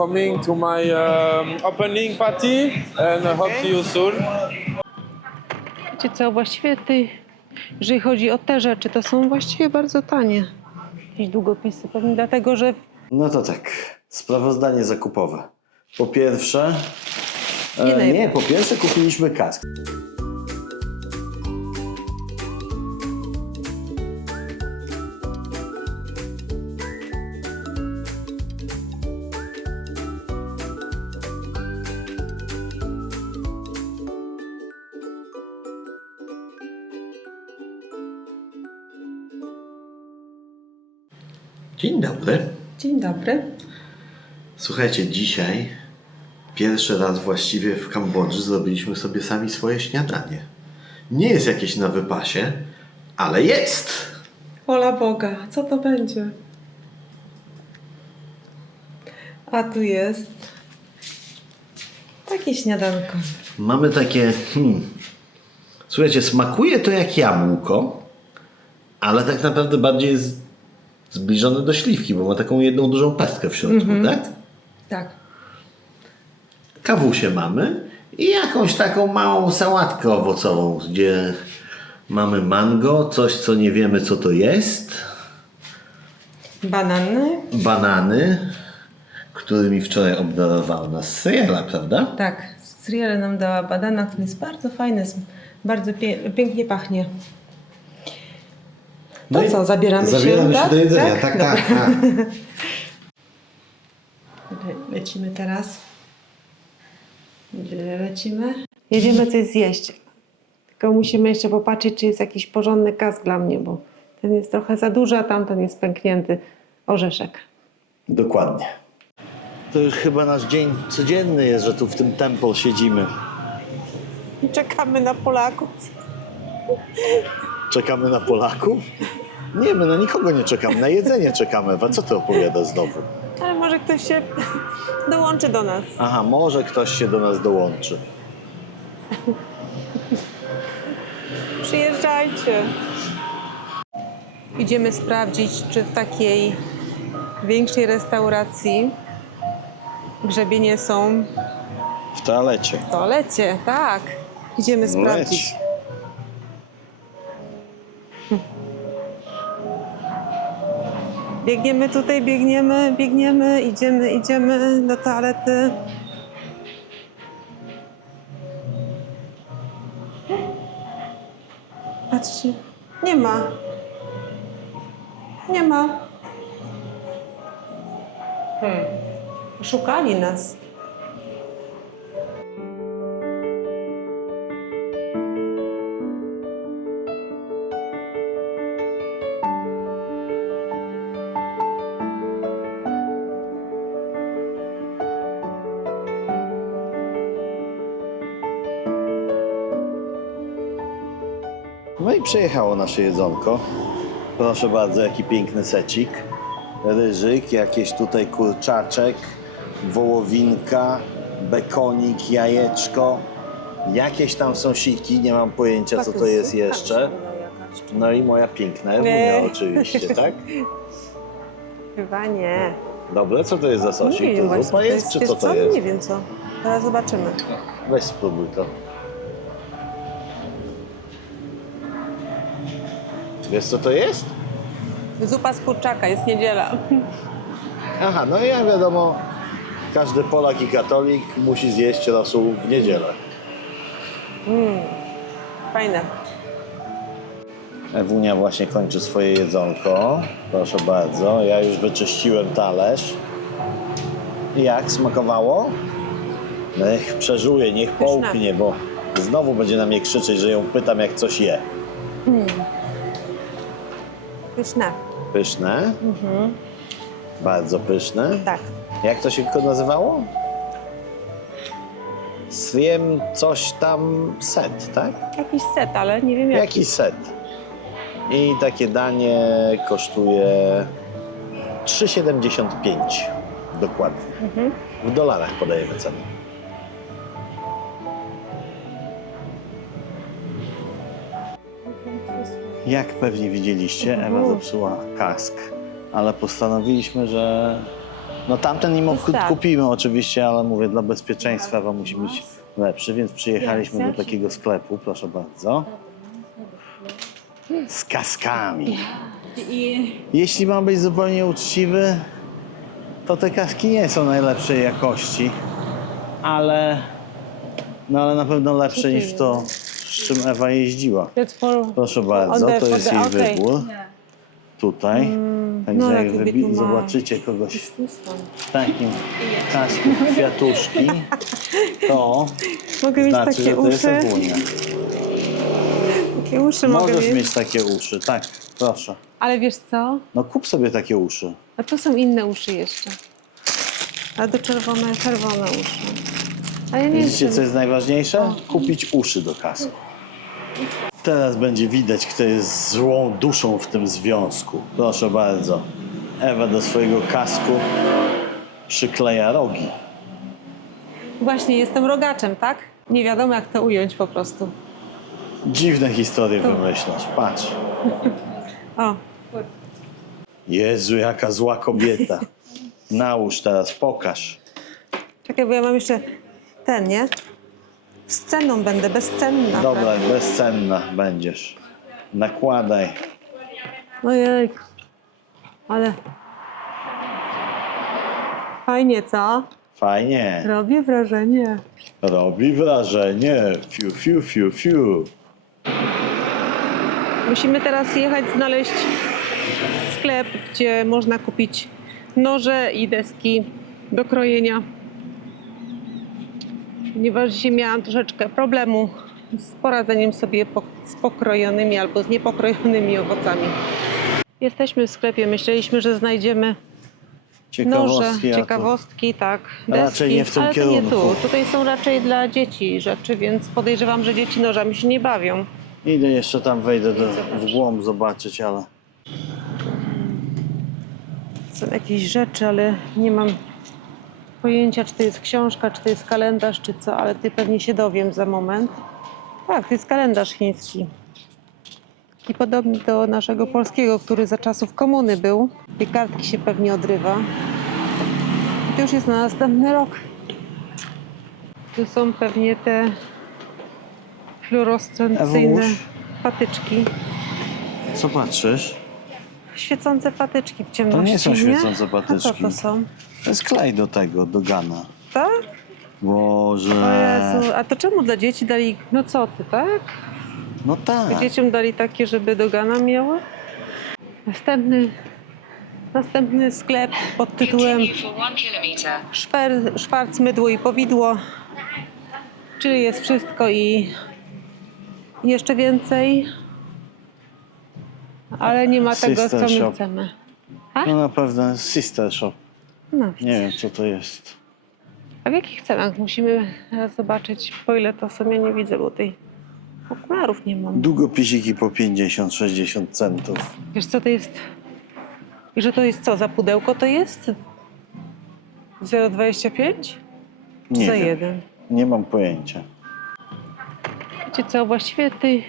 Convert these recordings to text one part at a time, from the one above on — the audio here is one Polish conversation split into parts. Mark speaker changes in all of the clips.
Speaker 1: coming to my um, opening party and I hope see you soon.
Speaker 2: Wiecie co, właściwie ty, jeżeli chodzi o te rzeczy, to są właściwie bardzo tanie. Jakieś długopisy, pewnie dlatego, że
Speaker 3: No to tak, sprawozdanie zakupowe. Po pierwsze,
Speaker 2: Nie
Speaker 3: e, nie, po pierwsze kupiliśmy kask. Dzień dobry.
Speaker 2: Dzień dobry.
Speaker 3: Słuchajcie, dzisiaj pierwszy raz właściwie w Kambodży zrobiliśmy sobie sami swoje śniadanie. Nie jest jakieś na wypasie, ale jest!
Speaker 2: Ola Boga, co to będzie? A tu jest takie śniadanko.
Speaker 3: Mamy takie. Hmm, słuchajcie, smakuje to jak jabłko, ale tak naprawdę bardziej jest zbliżone do śliwki, bo ma taką jedną dużą pestkę w środku, tak?
Speaker 2: Tak.
Speaker 3: Kawusie mamy i jakąś taką małą sałatkę owocową, gdzie mamy mango, coś co nie wiemy co to jest.
Speaker 2: Banany?
Speaker 3: banany, którymi wczoraj obdarowała nas Syriela, prawda?
Speaker 2: Tak. Sriele nam dała badana, który jest bardzo fajny, bardzo pie- pięknie pachnie. To co, zabieramy się,
Speaker 3: Zabieramy się
Speaker 2: tak?
Speaker 3: do jedzenia,
Speaker 2: Tak?
Speaker 3: tak, tak. tak.
Speaker 2: Le- Lecimy teraz. Gdzie lecimy? Jedziemy coś zjeść. Tylko musimy jeszcze popatrzeć, czy jest jakiś porządny kask dla mnie, bo ten jest trochę za duży, a tamten jest pęknięty. Orzeszek.
Speaker 3: Dokładnie. To już chyba nasz dzień codzienny jest, że tu w tym temple siedzimy.
Speaker 2: I czekamy na Polaków.
Speaker 3: Czekamy na Polaków? Nie, my na nikogo nie czekamy, na jedzenie czekamy. A co ty opowiadasz znowu?
Speaker 2: Ale może ktoś się dołączy do nas.
Speaker 3: Aha, może ktoś się do nas dołączy.
Speaker 2: Przyjeżdżajcie. Idziemy sprawdzić, czy w takiej większej restauracji grzebienie są
Speaker 3: W toalecie.
Speaker 2: w toalecie. Tak. Idziemy sprawdzić. Biegniemy tutaj, biegniemy, biegniemy, idziemy, idziemy do toalety. Patrzcie, nie ma. Nie ma. Hmm. Szukali nas.
Speaker 3: No i przyjechało nasze jedzonko. Proszę bardzo, jaki piękny secik. Ryżyk, jakieś tutaj kurczaczek, wołowinka, bekonik, jajeczko. Jakieś tam są siki, nie mam pojęcia co to jest jeszcze. No i moja piękna Ewunia
Speaker 2: Nie.
Speaker 3: oczywiście, tak?
Speaker 2: Chyba nie.
Speaker 3: Dobre, co to jest za sosik?
Speaker 2: nie
Speaker 3: to
Speaker 2: właśnie.
Speaker 3: zupa jest, czy
Speaker 2: wiesz
Speaker 3: co to
Speaker 2: Nie
Speaker 3: jest?
Speaker 2: wiem co. Teraz zobaczymy.
Speaker 3: Weź spróbuj to. Wiesz co to jest?
Speaker 2: Zupa z kurczaka, jest niedziela.
Speaker 3: Aha, no i jak wiadomo, każdy Polak i katolik musi zjeść rosół w niedzielę.
Speaker 2: Fajne.
Speaker 3: Ewunia właśnie kończy swoje jedzonko. Proszę bardzo, ja już wyczyściłem talerz. I Jak smakowało? Niech przeżuje, niech połknie, bo znowu będzie na mnie krzyczeć, że ją pytam jak coś je.
Speaker 2: Pyszne.
Speaker 3: Pyszne? Bardzo pyszne.
Speaker 2: Tak.
Speaker 3: Jak to się nazywało? Swiem coś tam set, tak?
Speaker 2: Jakiś set, ale nie wiem jak.
Speaker 3: Jaki set? I takie danie kosztuje 3,75 dokładnie. W dolarach podajemy cenę. Jak pewnie widzieliście, Ewa zepsuła kask, ale postanowiliśmy, że No tamten nim ku-
Speaker 2: tak.
Speaker 3: kupimy oczywiście, ale mówię, dla bezpieczeństwa wam musi być lepszy, więc przyjechaliśmy do takiego sklepu, proszę bardzo. Z kaskami. Jeśli mam być zupełnie uczciwy, to te kaski nie są najlepszej jakości, ale, no ale na pewno lepsze niż to, czym Ewa jeździła. Proszę bardzo, to jest jej wybór. Tutaj. Także
Speaker 2: no,
Speaker 3: jak wybi- zobaczycie kogoś w takim kasku kwiatuszki, to
Speaker 2: Mogę mieć
Speaker 3: znaczy,
Speaker 2: takie
Speaker 3: że to jest
Speaker 2: uszy.
Speaker 3: ogólnie.
Speaker 2: Takie uszy mogę
Speaker 3: Możesz
Speaker 2: mieć.
Speaker 3: mieć takie uszy, tak, proszę.
Speaker 2: Ale wiesz co?
Speaker 3: No kup sobie takie uszy.
Speaker 2: A tu są inne uszy jeszcze. A do czerwone, czerwone uszy. A ja nie
Speaker 3: Widzicie,
Speaker 2: wiem.
Speaker 3: co jest najważniejsze? Kupić uszy do kasku. Teraz będzie widać, kto jest złą duszą w tym związku. Proszę bardzo. Ewa do swojego kasku przykleja rogi.
Speaker 2: Właśnie, jestem rogaczem, tak? Nie wiadomo, jak to ująć po prostu.
Speaker 3: Dziwne historie wymyślasz. Patrz.
Speaker 2: O,
Speaker 3: Jezu, jaka zła kobieta. Nałóż teraz, pokaż.
Speaker 2: czekaj, bo ja mam jeszcze ten, nie? Z ceną będę, bezcenna.
Speaker 3: Dobra, bezcenna będziesz. Nakładaj.
Speaker 2: Ojej. Ale... Fajnie, co?
Speaker 3: Fajnie.
Speaker 2: Robi wrażenie.
Speaker 3: Robi wrażenie. Fiu, fiu, fiu, fiu.
Speaker 2: Musimy teraz jechać, znaleźć sklep, gdzie można kupić noże i deski do krojenia. Ponieważ dzisiaj miałam troszeczkę problemu z poradzeniem sobie z pokrojonymi albo z niepokrojonymi owocami. Jesteśmy w sklepie, myśleliśmy, że znajdziemy noże,
Speaker 3: Ciekawostki.
Speaker 2: tak, deski,
Speaker 3: Raczej nie w tym
Speaker 2: ale to nie
Speaker 3: kierunku.
Speaker 2: tu. Tutaj są raczej dla dzieci rzeczy, więc podejrzewam, że dzieci nożami się nie bawią.
Speaker 3: Idę jeszcze tam, wejdę do, w głąb zobaczyć, ale...
Speaker 2: Są jakieś rzeczy, ale nie mam pojęcia, czy to jest książka, czy to jest kalendarz, czy co, ale ty pewnie się dowiem za moment. Tak, to jest kalendarz chiński. I podobny do naszego polskiego, który za czasów komuny był. Tej kartki się pewnie odrywa. I to już jest na następny rok. Tu są pewnie te fluorescencyjne patyczki.
Speaker 3: Co patrzysz?
Speaker 2: Świecące patyczki w ciemności,
Speaker 3: To nie są świecące
Speaker 2: A co
Speaker 3: patyczki.
Speaker 2: to są?
Speaker 3: To jest klej do tego, do gana.
Speaker 2: Tak?
Speaker 3: Boże.
Speaker 2: O Jezu, a to czemu dla dzieci dali, no co ty, tak?
Speaker 3: No tak.
Speaker 2: Dzieciom dali takie, żeby do Gana miały? Następny, następny sklep pod tytułem
Speaker 4: Continue for one kilometre.
Speaker 2: Szper, Szwarc, Mydło i Powidło. Czyli jest wszystko i i jeszcze więcej. Ale nie ma tego, co
Speaker 3: Sister
Speaker 2: my
Speaker 3: shop.
Speaker 2: chcemy.
Speaker 3: No na pewno sister shop.
Speaker 2: No,
Speaker 3: Nie wiem, co to jest.
Speaker 2: a w jakich cenach? Musimy zobaczyć, po ile to. Ja nie widzę, bo tej okularów nie mam.
Speaker 3: Długopisiki po 50-60 centów.
Speaker 2: Wiesz co to jest? I że to jest co? Za pudełko to jest? 0,25?
Speaker 3: Nie
Speaker 2: za
Speaker 3: wiem.
Speaker 2: jeden?
Speaker 3: Nie mam pojęcia.
Speaker 2: Wiecie co? Właściwie ty,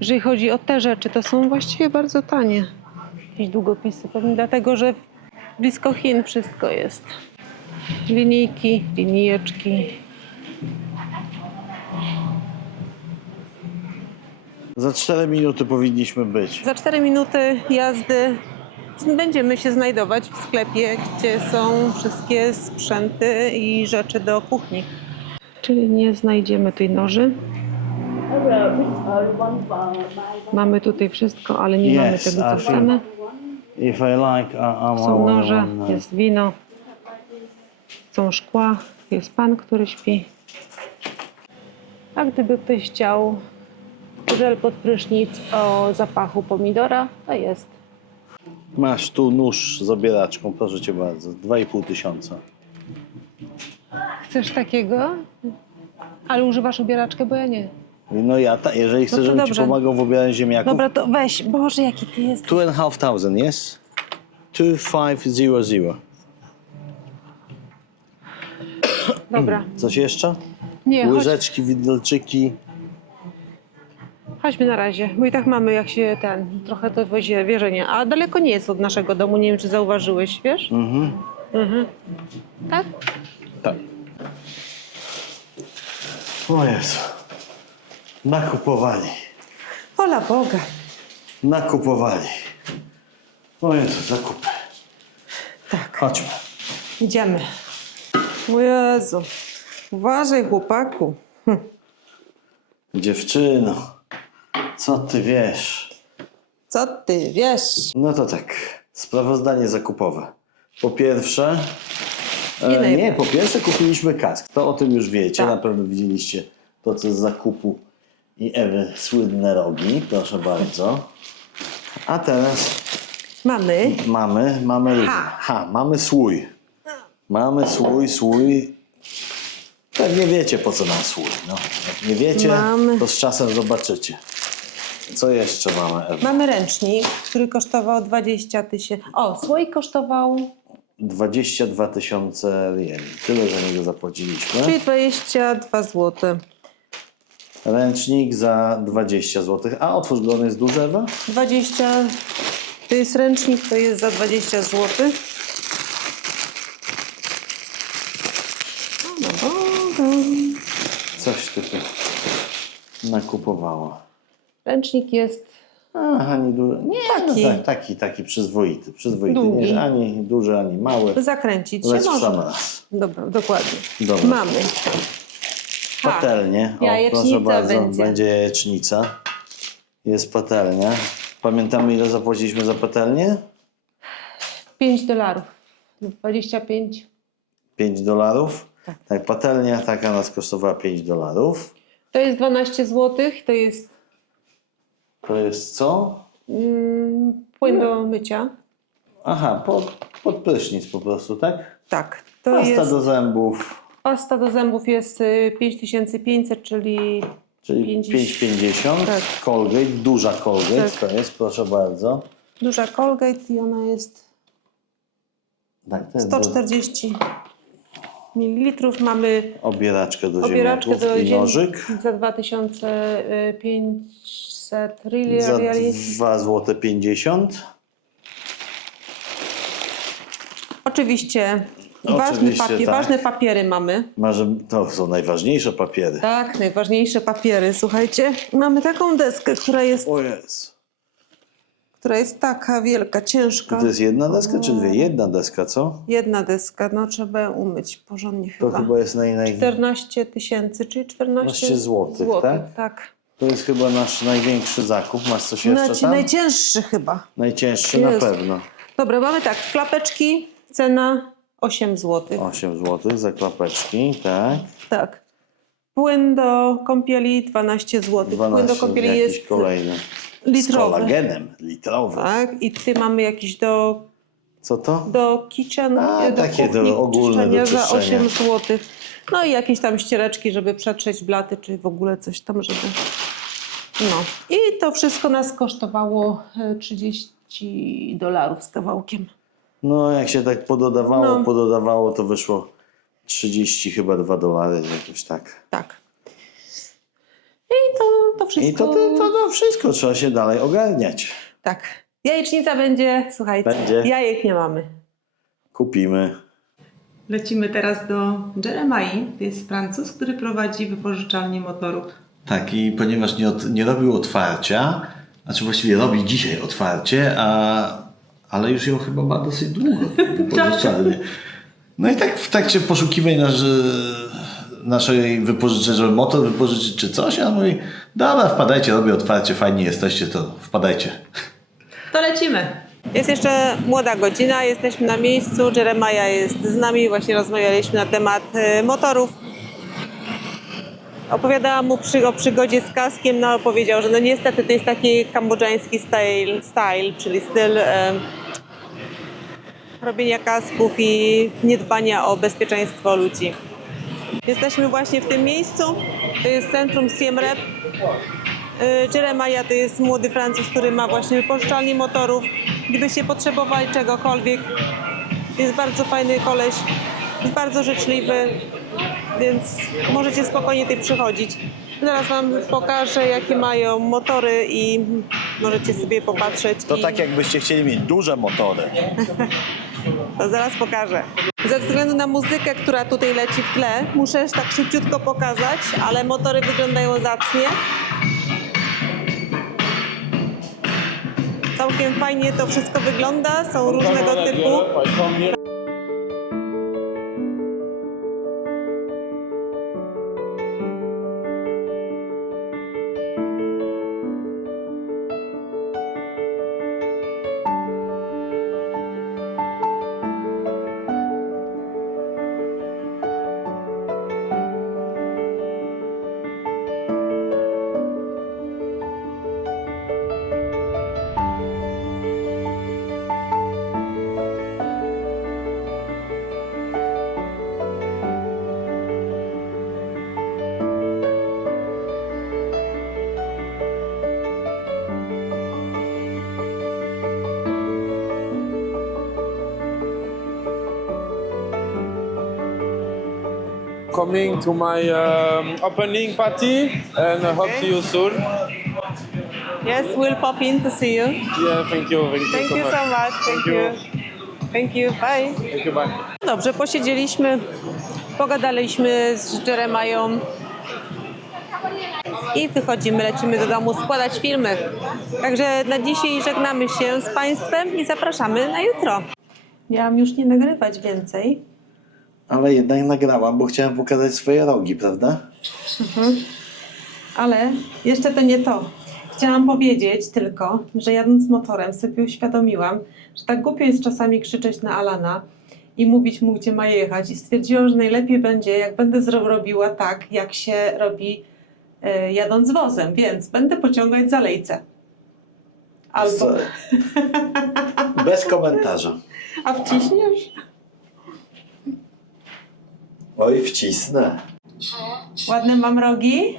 Speaker 2: jeżeli chodzi o te rzeczy, to są właściwie bardzo tanie. Jakieś długopisy. Pewnie dlatego, że blisko Chin wszystko jest. Linijki, linijeczki.
Speaker 3: Za 4 minuty powinniśmy być.
Speaker 2: Za 4 minuty jazdy będziemy się znajdować w sklepie, gdzie są wszystkie sprzęty i rzeczy do kuchni. Czyli nie znajdziemy tej noży. Mamy tutaj wszystko, ale nie mamy tego, co chcemy.
Speaker 3: If I like, I,
Speaker 2: Są noże, jest wino, są szkła, jest pan, który śpi. A gdyby ktoś chciał żel pod prysznic o zapachu pomidora, to jest.
Speaker 3: Masz tu nóż z obieraczką, proszę cię bardzo. 2,5 tysiąca.
Speaker 2: Chcesz takiego? Ale używasz ubieraczkę, bo ja nie.
Speaker 3: No ja, ta, jeżeli chcesz,
Speaker 2: to
Speaker 3: żebym ci
Speaker 2: dobrze.
Speaker 3: pomagał w obieraniu ziemniaków,
Speaker 2: Dobra, to weź. Boże, jaki ty jesteś.
Speaker 3: two and a half thousand, yes? 2500.
Speaker 2: Dobra.
Speaker 3: Coś jeszcze?
Speaker 2: Nie, chodź,
Speaker 3: Łyżeczki, widelczyki.
Speaker 2: chodźmy na razie, bo i tak mamy jak się ten, trochę to wozie wierzenie. A daleko nie jest od naszego domu, nie wiem czy zauważyłeś, wiesz?
Speaker 3: Mhm.
Speaker 2: Tak?
Speaker 1: Tak.
Speaker 3: O Jezu. Nakupowali.
Speaker 2: Ola Boga.
Speaker 3: Nakupowali. O Jezu, zakupy.
Speaker 2: Tak,
Speaker 3: Chodźmy.
Speaker 2: idziemy. O Jezu. Uważaj, chłopaku.
Speaker 3: Dziewczyno, co ty wiesz?
Speaker 2: Co ty wiesz?
Speaker 3: No to tak, sprawozdanie zakupowe. Po pierwsze,
Speaker 2: Nie
Speaker 3: e, nie, po pierwsze kupiliśmy kask. To o tym już wiecie,
Speaker 2: Tak.
Speaker 3: na pewno widzieliście to, co z zakupu i Ewy słynne rogi. Proszę bardzo. A teraz
Speaker 2: Mamy.
Speaker 3: mamy, mamy różne.
Speaker 2: Ha.
Speaker 3: Ha, mamy słój. Mamy słój, słój. Pewnie wiecie, po co nam słój. No. Jak nie wiecie,
Speaker 2: Mamy.
Speaker 3: to z czasem zobaczycie. Co jeszcze mamy, Ewa?
Speaker 2: Mamy ręcznik, który kosztował 20 tysięcy. O, słoik kosztował,
Speaker 3: 22 tysiące rieli. Tyle za niego zapłaciliśmy.
Speaker 2: czyli 22 zł.
Speaker 3: Ręcznik za 20 zł. A otwórz go, on jest duży, Ewa?
Speaker 2: 20, to jest ręcznik, to jest za 20 zł. No, no, no.
Speaker 3: Coś ty tu nakupowała.
Speaker 2: Ręcznik jest
Speaker 3: A, ani duży. Nie,
Speaker 2: Taki.
Speaker 3: No tak, taki, taki przyzwoity. Przyzwoity.
Speaker 2: Długi.
Speaker 3: Nie, że ani duży, ani mały.
Speaker 2: zakręcić się
Speaker 3: Lecz w sam
Speaker 2: może.
Speaker 3: raz.
Speaker 2: Dobra, dokładnie.
Speaker 3: Dobra.
Speaker 2: Mamy. Ha.
Speaker 3: Patelnie. O,
Speaker 2: Jajecznica
Speaker 3: proszę bardzo,
Speaker 2: będzie.
Speaker 3: będzie jajecznica. Jest patelnia. Pamiętamy, ile zapłaciliśmy za patelnię?
Speaker 2: 5 dolarów. 25.
Speaker 3: 5 dolarów. Tak, patelnia taka nas kosztowała 5 dolarów.
Speaker 2: To jest 12 zł. To jest
Speaker 3: To jest co?
Speaker 2: mm, płyn do mycia.
Speaker 3: Aha, pod, pod prysznic po prostu, tak?
Speaker 2: Tak. To
Speaker 3: Pasta
Speaker 2: jest.
Speaker 3: do zębów,
Speaker 2: Pasta do zębów jest y, 5500, czyli
Speaker 3: czyli
Speaker 2: 50.
Speaker 3: 5,50.
Speaker 2: Tak.
Speaker 3: Colgate, duża Colgate
Speaker 2: Tak.
Speaker 3: to jest, proszę bardzo.
Speaker 2: duża Colgate i ona jest
Speaker 3: Tak, to jest
Speaker 2: 140 ml. Mamy
Speaker 3: obieraczkę do
Speaker 2: obieraczkę
Speaker 3: ziemniaków
Speaker 2: do
Speaker 3: i nożyk.
Speaker 2: za 2500 really,
Speaker 3: Za
Speaker 2: really.
Speaker 3: 2 zł 50.
Speaker 2: Oczywiście, ważny papier,
Speaker 3: tak.
Speaker 2: ważne papiery mamy.
Speaker 3: To są najważniejsze papiery.
Speaker 2: Tak, najważniejsze papiery. Słuchajcie, mamy taką deskę, która jest,
Speaker 3: O jest.
Speaker 2: która jest taka wielka, ciężka.
Speaker 3: To jest jedna deska czy dwie? Jedna deska, co?
Speaker 2: Jedna deska, no trzeba ją umyć porządnie
Speaker 3: To
Speaker 2: chyba.
Speaker 3: chyba jest naj, naj...
Speaker 2: 14 tysięcy, czyli 14
Speaker 3: 14 złotych, tak?
Speaker 2: tak.
Speaker 3: To jest chyba nasz największy zakup. Masz coś jeszcze
Speaker 2: Znaczy,
Speaker 3: tam?
Speaker 2: najcięższy chyba.
Speaker 3: Najcięższy
Speaker 2: Jest.
Speaker 3: na pewno.
Speaker 2: Dobra, mamy tak, klapeczki, cena 8 zł.
Speaker 3: 8 zł za klapeczki, tak.
Speaker 2: Tak. Płyn do kąpieli 12 zł. Płyn
Speaker 3: 12
Speaker 2: do kąpieli
Speaker 3: jakiś
Speaker 2: jest
Speaker 3: kolejny. Z
Speaker 2: litrowy.
Speaker 3: kolagenem, litrowy.
Speaker 2: Tak, i ty mamy jakieś do,
Speaker 3: Co to?
Speaker 2: do kitchen,
Speaker 3: A,
Speaker 2: e, do
Speaker 3: takie
Speaker 2: kuchni,
Speaker 3: do ogólne do
Speaker 2: czyszczenia za
Speaker 3: czyszczenia.
Speaker 2: 8 zł. No i jakieś tam ściereczki, żeby przetrzeć blaty, czy w ogóle coś tam, żeby... No. I to wszystko nas kosztowało e, 30 dolarów z kawałkiem.
Speaker 3: No, jak się tak pododawało,
Speaker 2: No.
Speaker 3: pododawało, to wyszło 30 chyba 2 dolary, jakoś tak.
Speaker 2: Tak. I to, to wszystko...
Speaker 3: I to, to, to, to wszystko trzeba się dalej ogarniać.
Speaker 2: Tak. Jajecznica będzie, słuchajcie,
Speaker 3: Będzie.
Speaker 2: jajek nie mamy.
Speaker 3: Kupimy.
Speaker 4: Lecimy teraz do Jeremai. To jest Francuz, który prowadzi wypożyczalnię motorów.
Speaker 5: Tak, i ponieważ nie, od, nie robił otwarcia, znaczy właściwie robi dzisiaj otwarcie, a, ale już ją chyba ma dosyć długo. wypożyczalnię. No i tak w trakcie poszukiwań nasz, naszej wypożyczenia, żeby motor wypożyczyć czy coś, a on mówi, dobra, wpadajcie, robię otwarcie, fajnie jesteście, to wpadajcie.
Speaker 4: To lecimy!
Speaker 2: Jest jeszcze młoda godzina, jesteśmy na miejscu, Jeremiah jest z nami, właśnie rozmawialiśmy na temat e, motorów. Opowiadałam mu przy, o przygodzie z kaskiem, no powiedział, że no niestety to jest taki kambodżański style, style czyli styl e, robienia kasków i niedbania o bezpieczeństwo ludzi. Jesteśmy właśnie w tym miejscu, to jest centrum Siem Reap. Y, Jeremiah to jest młody Francuz, który ma właśnie wypożyczalnię motorów. Gdybyście potrzebowali czegokolwiek, jest bardzo fajny koleś, jest bardzo życzliwy, więc możecie spokojnie tutaj przychodzić. Zaraz Wam pokażę, jakie mają motory i możecie sobie popatrzeć.
Speaker 3: To
Speaker 2: i...
Speaker 3: tak jakbyście chcieli mieć duże motory.
Speaker 2: To zaraz pokażę. Ze względu na muzykę, która tutaj leci w tle, muszę tak szybciutko pokazać, ale motory wyglądają zacnie. Całkiem fajnie to wszystko wygląda, są różnego typu.
Speaker 1: Coming to my um, opening party and I hope see you soon.
Speaker 2: Yes, we'll pop in to see you.
Speaker 1: Yeah, thank you, thank you
Speaker 2: Thank
Speaker 1: so
Speaker 2: you
Speaker 1: much.
Speaker 2: so much. Thank you. Thank you. Bye.
Speaker 1: Thank you, bye.
Speaker 2: Dobrze, posiedzieliśmy, pogadaliśmy z Jeremiah i wychodzimy, lecimy do domu składać filmy. Także na dzisiaj żegnamy się z Państwem i zapraszamy na jutro. Miałam już nie nagrywać więcej,
Speaker 5: Ale jednak nagrałam, bo chciałem pokazać swoje rogi, prawda?
Speaker 2: ale jeszcze to nie to. Chciałam powiedzieć tylko, że jadąc motorem sobie uświadomiłam, że tak głupio jest czasami krzyczeć na Alana i mówić mu, gdzie ma jechać. I stwierdziłam, że najlepiej będzie, jak będę robiła tak, jak się robi e, jadąc wozem, więc będę pociągać za lejce. Albo...
Speaker 5: Bez komentarza.
Speaker 2: A wciśniesz?
Speaker 5: Oj, wcisnę.
Speaker 2: Ładne mam rogi?